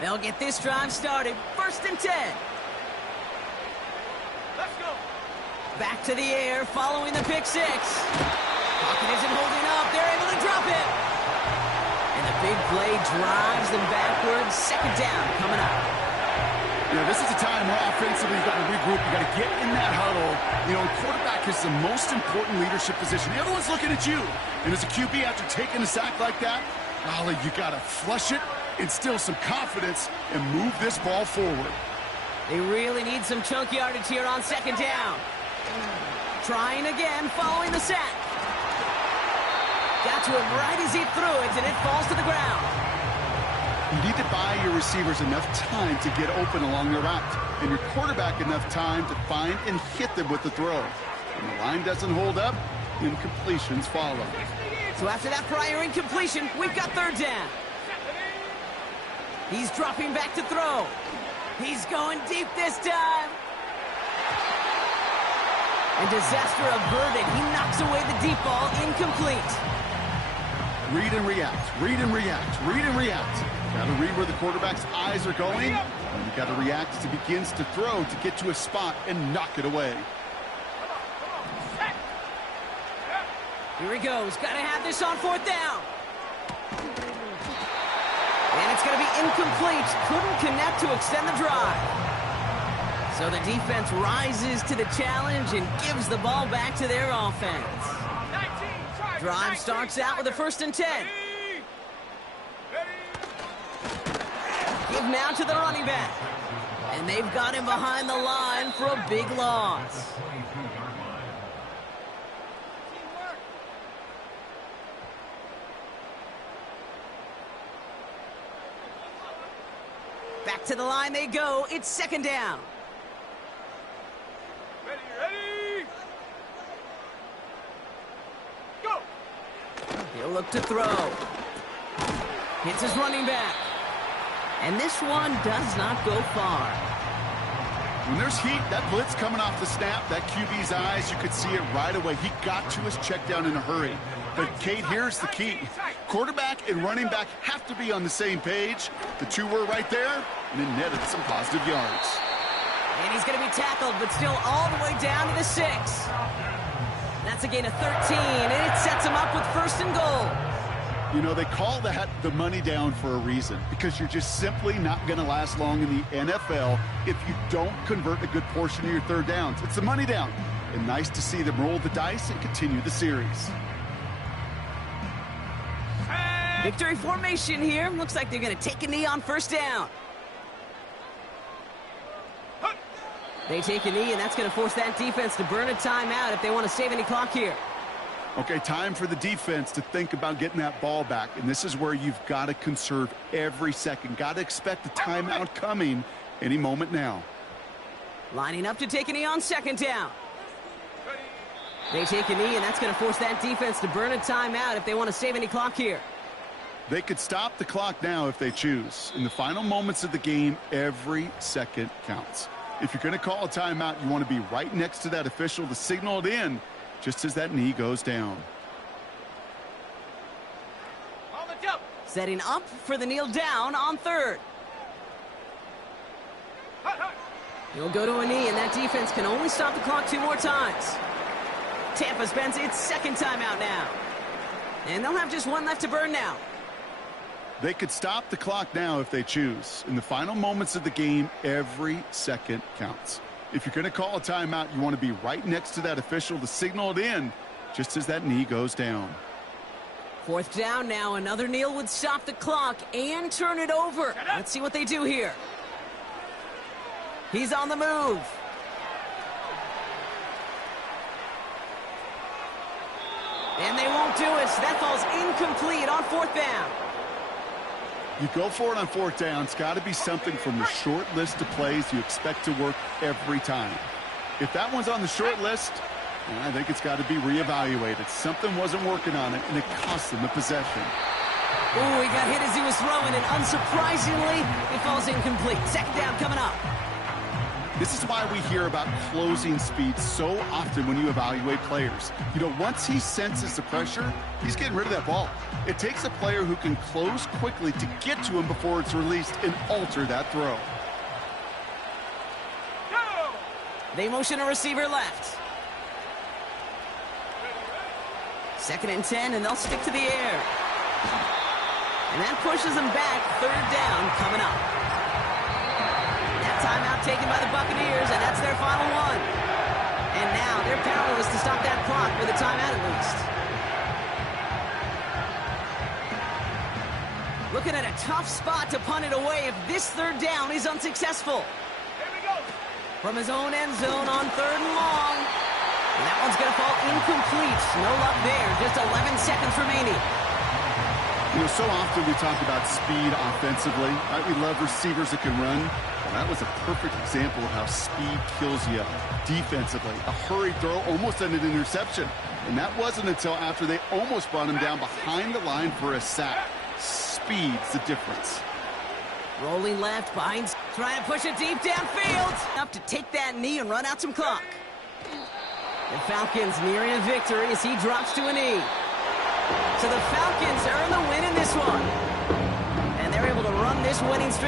They'll get this drive started. 1st and 10. Let's go. Back to the air following the pick-6. Pocket isn't holding up. They're able to drop it. And the big play drives them backwards. 2nd down coming up. You know, this is the time where offensively you've got to regroup. You've got to get in that huddle. You know, quarterback is the most important leadership position. Everyone's looking at you. And as a QB, after taking a sack like that, golly, you got to flush it, instill some confidence, and move this ball forward. They really need some chunk yardage here on 2nd down. Trying again following the sack. Got to him right as he threw it, and it falls to the ground. You need to buy your receivers enough time to get open along the route, and your quarterback enough time to find and hit them with the throw. When the line doesn't hold up, incompletions follow. So after that prior incompletion, we've got 3rd down. He's dropping back to throw. He's going deep this time. And disaster averted. He knocks away the deep ball, incomplete. Read and react, read and react, read and react. Got to read where the quarterback's eyes are going, and you got to react as he begins to throw to get to a spot and knock it away. Here he goes. Got to have this on 4th down. And it's going to be incomplete. Couldn't connect to extend the drive. So the defense rises to the challenge and gives the ball back to their offense. Drive starts out with a 1st and 10. Give now to the running back. And they've got him behind the line for a big loss. Back to the line they go. It's 2nd down. Ready. Go. He'll look to throw. Hits his running back. And this one does not go far. When there's heat, that blitz coming off the snap, that QB's eyes, you could see it right away. He got to his check down in a hurry. But, Kate, here's the key. Quarterback and running back have to be on the same page. The two were right there, and it netted some positive yards. And he's going to be tackled, but still all the way down to the 6. That's a gain of 13, and it sets him up with 1st and goal. You know, they call that the money down for a reason, because you're just simply not going to last long in the NFL if you don't convert a good portion of your 3rd downs. It's the money down, and nice to see them roll the dice and continue the series. Victory formation here. Looks like they're going to take a knee on 1st down. They take a knee, and that's going to force that defense to burn a timeout if they want to save any clock here. Okay, time for the defense to think about getting that ball back, and this is where you've got to conserve every second. Got to expect the timeout coming any moment now. Lining up to take a knee on 2nd down. They take a knee, and that's going to force that defense to burn a timeout if they want to save any clock here. They could stop the clock now if they choose. In the final moments of the game, every second counts. If you're going to call a timeout, you want to be right next to that official to signal it in just as that knee goes down. On the jump. Setting up for the kneel down on 3rd. He'll go to a knee, and that defense can only stop the clock 2 more times. Tampa spends its 2nd timeout now. And they'll have just 1 left to burn now. They could stop the clock now if they choose. In the final moments of the game, every second counts. If you're going to call a timeout, you want to be right next to that official to signal it in just as that knee goes down. 4th down now. Another kneel would stop the clock and turn it over. Let's see what they do here. He's on the move. And they won't do it. That falls incomplete on 4th down. You go for it on 4th down. It's got to be something from the short list of plays you expect to work every time. If that one's on the short list, I think it's got to be reevaluated. Something wasn't working on it, and it cost them the possession. Oh, he got hit as he was throwing, and unsurprisingly, it falls incomplete. 2nd down coming up. This is why we hear about closing speed so often when you evaluate players. You know, once he senses the pressure, he's getting rid of that ball. It takes a player who can close quickly to get to him before it's released and alter that throw. They motion a receiver left. 2nd and 10, and they'll stick to the air. And that pushes them back. 3rd down coming up. Timeout taken by the Buccaneers, and that's their final one. And now they're powerless to stop that clock with a timeout at least. Looking at a tough spot to punt it away if this 3rd down is unsuccessful. Here we go. From his own end zone on 3rd and long. And that one's going to fall incomplete. No luck there. Just 11 seconds remaining. You know, so often we talk about speed offensively, right? We love receivers that can run. Well, that was a perfect example of how speed kills you defensively. A hurried throw almost ended an interception. And that wasn't until after they almost brought him down behind the line for a sack. Speed's the difference. Rolling left behind, trying to push it deep downfield. Enough to take that knee and run out some clock. The Falcons nearing a victory as he drops to a knee. So the Falcons earn the win in this one. And they're able to run this winning streak.